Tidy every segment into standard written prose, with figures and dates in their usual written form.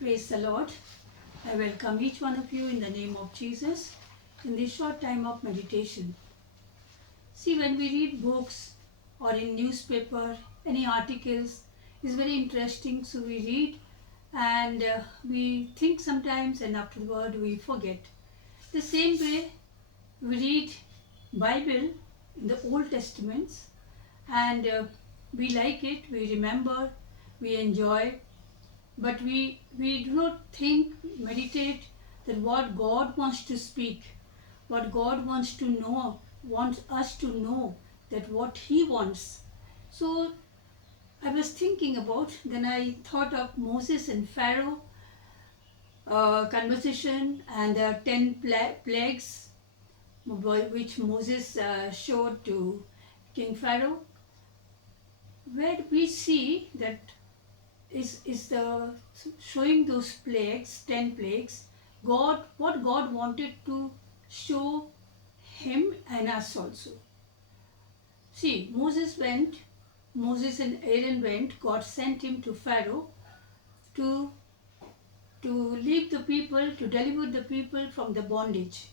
Praise the Lord. I welcome each one of you in the name of Jesus in this short time of meditation. See, when we read books or in newspaper, any articles is very interesting. So we read and we think sometimes and afterward we forget. The same way we read Bible in the Old Testaments and we like it, we remember, we enjoy, but we do not think, meditate that what God wants to speak, what God wants to know, wants us to know, that what He wants. So I was thinking about, then I thought of Moses and Pharaoh conversation and the 10 plagues which Moses showed to King Pharaoh, where we see that is the showing those plagues, 10 plagues, what God wanted to show him and us also. See, Moses and Aaron went, God sent him to Pharaoh to lead the people, to deliver the people from the bondage,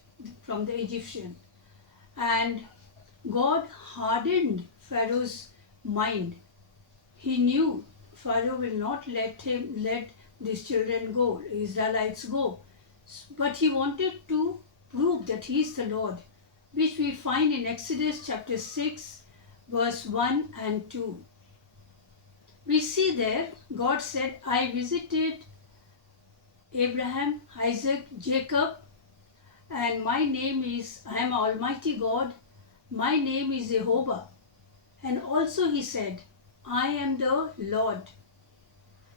from the Egyptian. And God hardened Pharaoh's mind. He knew Pharaoh will not let these children go, Israelites go. But he wanted to prove that he is the Lord, which we find in Exodus chapter 6, verse 1 and 2. We see there, God said, I visited Abraham, Isaac, Jacob, and my name is, I am Almighty God, my name is Jehovah. And also he said, I am the Lord.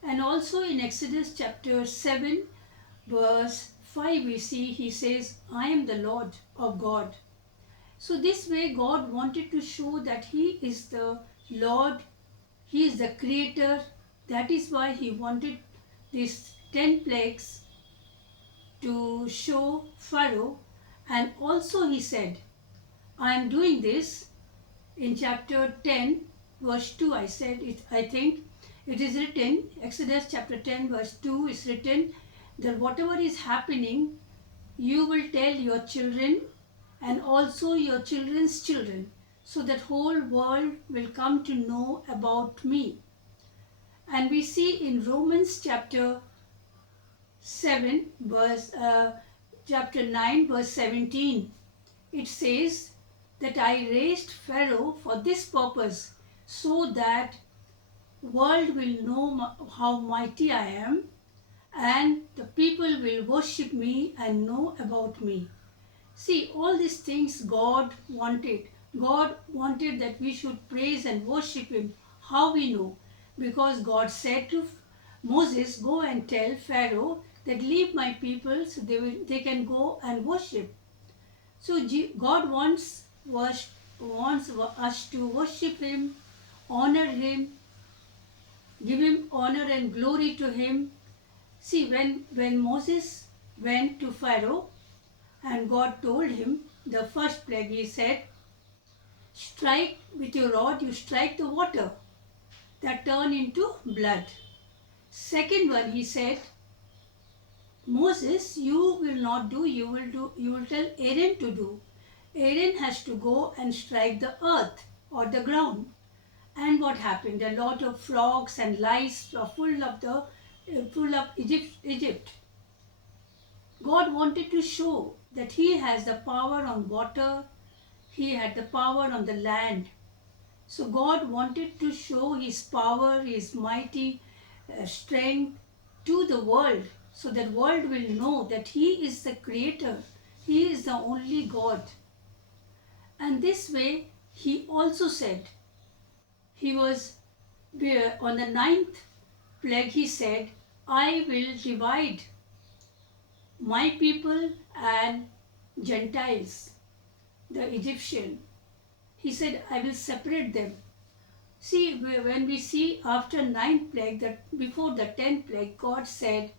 And also in Exodus chapter 7, verse 5, we see he says, I am the Lord of God. So this way God wanted to show that he is the Lord, he is the creator. That is why he wanted these 10 plagues to show Pharaoh. And also he said, I am doing this in chapter 10, verse 2. I said it, I think it is written, Exodus chapter 10, verse 2 is written that whatever is happening, you will tell your children and also your children's children, so that whole world will come to know about me. And we see in Romans chapter 7, chapter 9, verse 17, it says that I raised Pharaoh for this purpose, so that world will know how mighty I am, and the people will worship me and know about me. See, all these things God wanted. God wanted that we should praise and worship Him. How we know? Because God said to Moses, go and tell Pharaoh that leave my people so they can go and worship. So God wants us to worship Him, honor Him, give Him honor and glory to Him. See, when Moses went to Pharaoh and God told him the first plague, He said, strike with your rod, you strike the water that turn into blood. Second one, He said, Moses, you will not do, you will tell Aaron to do. Aaron has to go and strike the earth or the ground. And what happened? A lot of frogs and lice were full of Egypt. God wanted to show that He has the power on water, He had the power on the land. So God wanted to show His power, His mighty strength to the world, so that world will know that He is the creator, He is the only God. And this way He also said, He was on the 9th plague, He said, I will divide my people and Gentiles, the Egyptian. He said, I will separate them. See, when we see after 9th plague, that before the 10th plague, God said,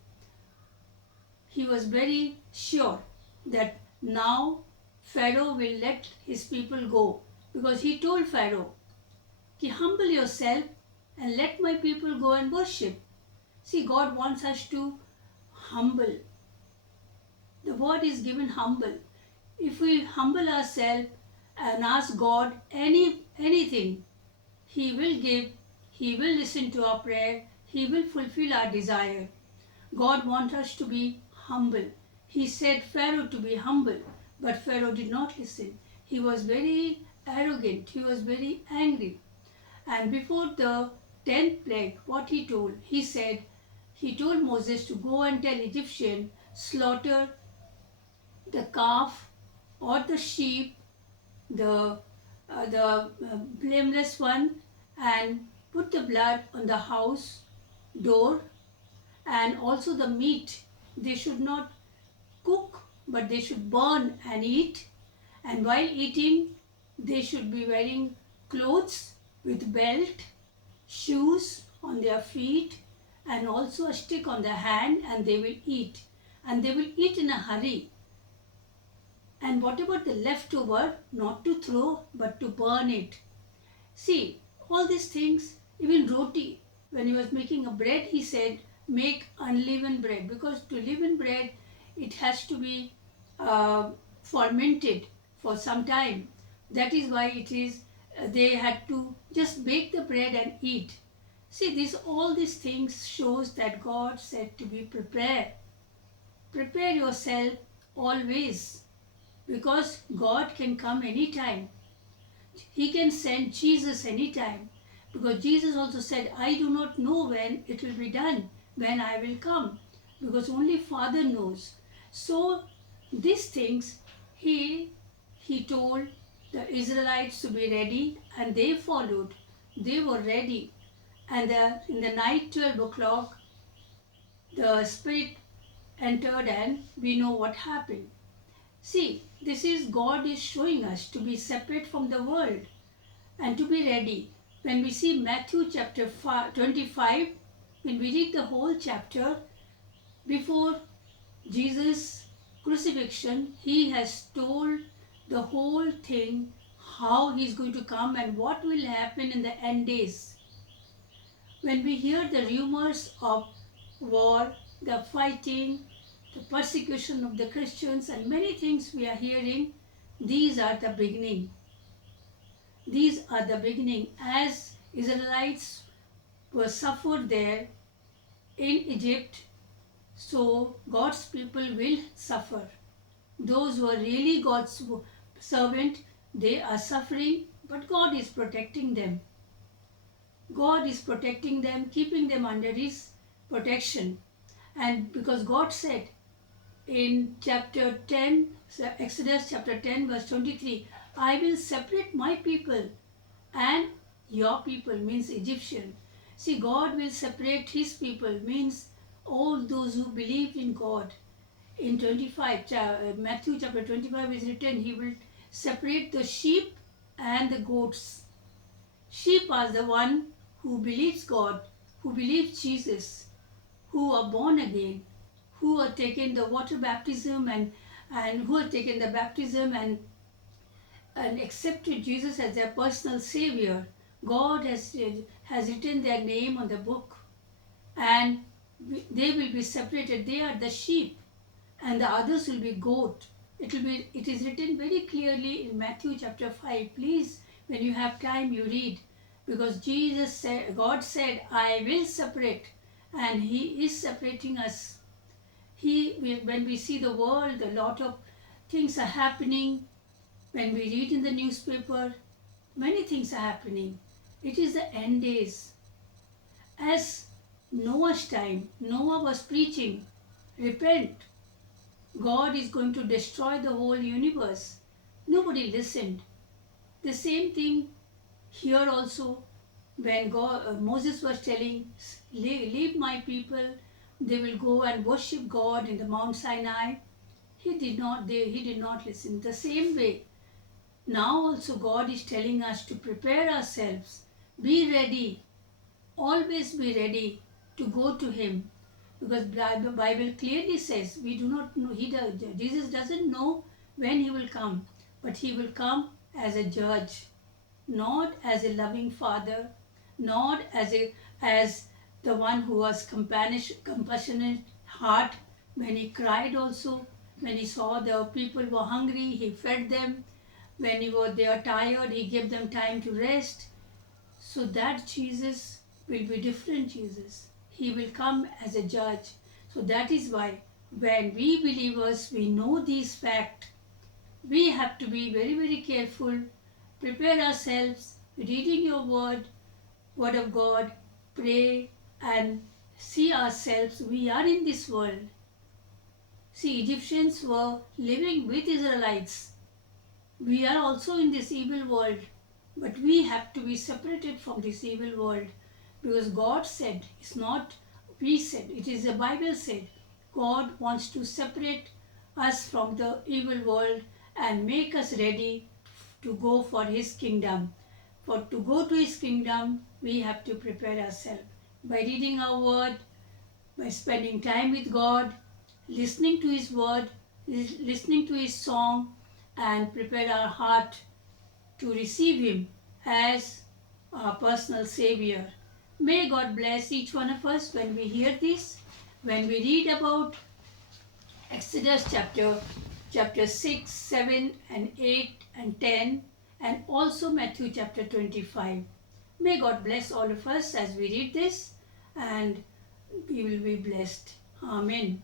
He was very sure that now Pharaoh will let his people go. Because he told Pharaoh, humble yourself and let my people go and worship. See, God wants us to humble. The word is given humble. If we humble ourselves and ask God anything, He will give, He will listen to our prayer, He will fulfill our desire. God wants us to be humble. He said Pharaoh to be humble, but Pharaoh did not listen. He was very arrogant, he was very angry. And before the 10th plague, what he told? He told Moses to go and tell Egyptian, slaughter the calf or the sheep, the blameless one, and put the blood on the house door, and also the meat. They should not cook, but they should burn and eat. And while eating, they should be wearing clothes with belt, shoes on their feet, and also a stick on their hand, and they will eat. And they will eat in a hurry. And whatever the leftover, not to throw, but to burn it. See, all these things, even roti, when he was making a bread, he said, make unleavened bread. Because to leaven bread, it has to be fermented for some time. That is why they had to just bake the bread and eat. See, all these things shows that God said to be prepared. Prepare yourself always, because God can come anytime. He can send Jesus anytime, because Jesus also said, I do not know when it will be done, when I will come, because only Father knows. So these things he told the Israelites to be ready, and they followed. They were ready. And in the night 12 o'clock, the Spirit entered, and we know what happened. See, this is God is showing us to be separate from the world and to be ready. When we see Matthew chapter 25, when we read the whole chapter, before Jesus' crucifixion, he has told the whole thing, how he is going to come and what will happen in the end days. When we hear the rumors of war, the fighting, the persecution of the Christians, and many things we are hearing, these are the beginning. These are the beginning. As Israelites were suffered there in Egypt, so God's people will suffer. Those who are really God's servant, they are suffering, but God is protecting them. God is protecting them, keeping them under His protection. And because God said in chapter 10, Exodus chapter 10 verse 23, I will separate my people and your people, means Egyptian. See, God will separate His people, means all those who believe in God. In Matthew chapter 25 is written, He will separate the sheep and the goats. Sheep are the one who believes God, who believes Jesus, who are born again, who are taken the water baptism and who are taken the baptism and accepted Jesus as their personal savior. God has written their name on the book, and they will be separated. They are the sheep, and the others will be goat. It is written very clearly in Matthew chapter 5. Please, when you have time, you read, because God said, I will separate, and He is separating us. When we see the world, a lot of things are happening. When we read in the newspaper, many things are happening. It is the end days. As Noah's time, Noah was preaching, repent. God is going to destroy the whole universe. Nobody listened. The same thing here also, when Moses was telling, leave my people, they will go and worship God in the Mount Sinai. He did not listen. The same way, now also God is telling us to prepare ourselves, be ready, always be ready to go to Him. Because the Bible clearly says, we do not know, Jesus doesn't know when He will come, but He will come as a judge, not as a loving Father, not as the one who was compassionate heart When he cried also, when he saw the people were hungry, he fed them. When they are tired, he gave them time to rest. So that Jesus will be different Jesus. He will come as a judge. So that is why when we believers we know these facts, we have to be very, very careful, prepare ourselves, reading your word of God, pray and see ourselves. We are in this world. See, Egyptians were living with Israelites. We are also in this evil world, but we have to be separated from this evil world because God said, it's not we said, it is the Bible said. God wants to separate us from the evil world and make us ready to go for His kingdom. For to go to His kingdom, we have to prepare ourselves by reading our word, by spending time with God, listening to His word, listening to His song, and prepare our heart to receive Him as our personal Savior. May God bless each one of us when we hear this, when we read about Exodus chapter 6, 7 and 8 and 10 and also Matthew chapter 25. May God bless all of us as we read this and we will be blessed. Amen.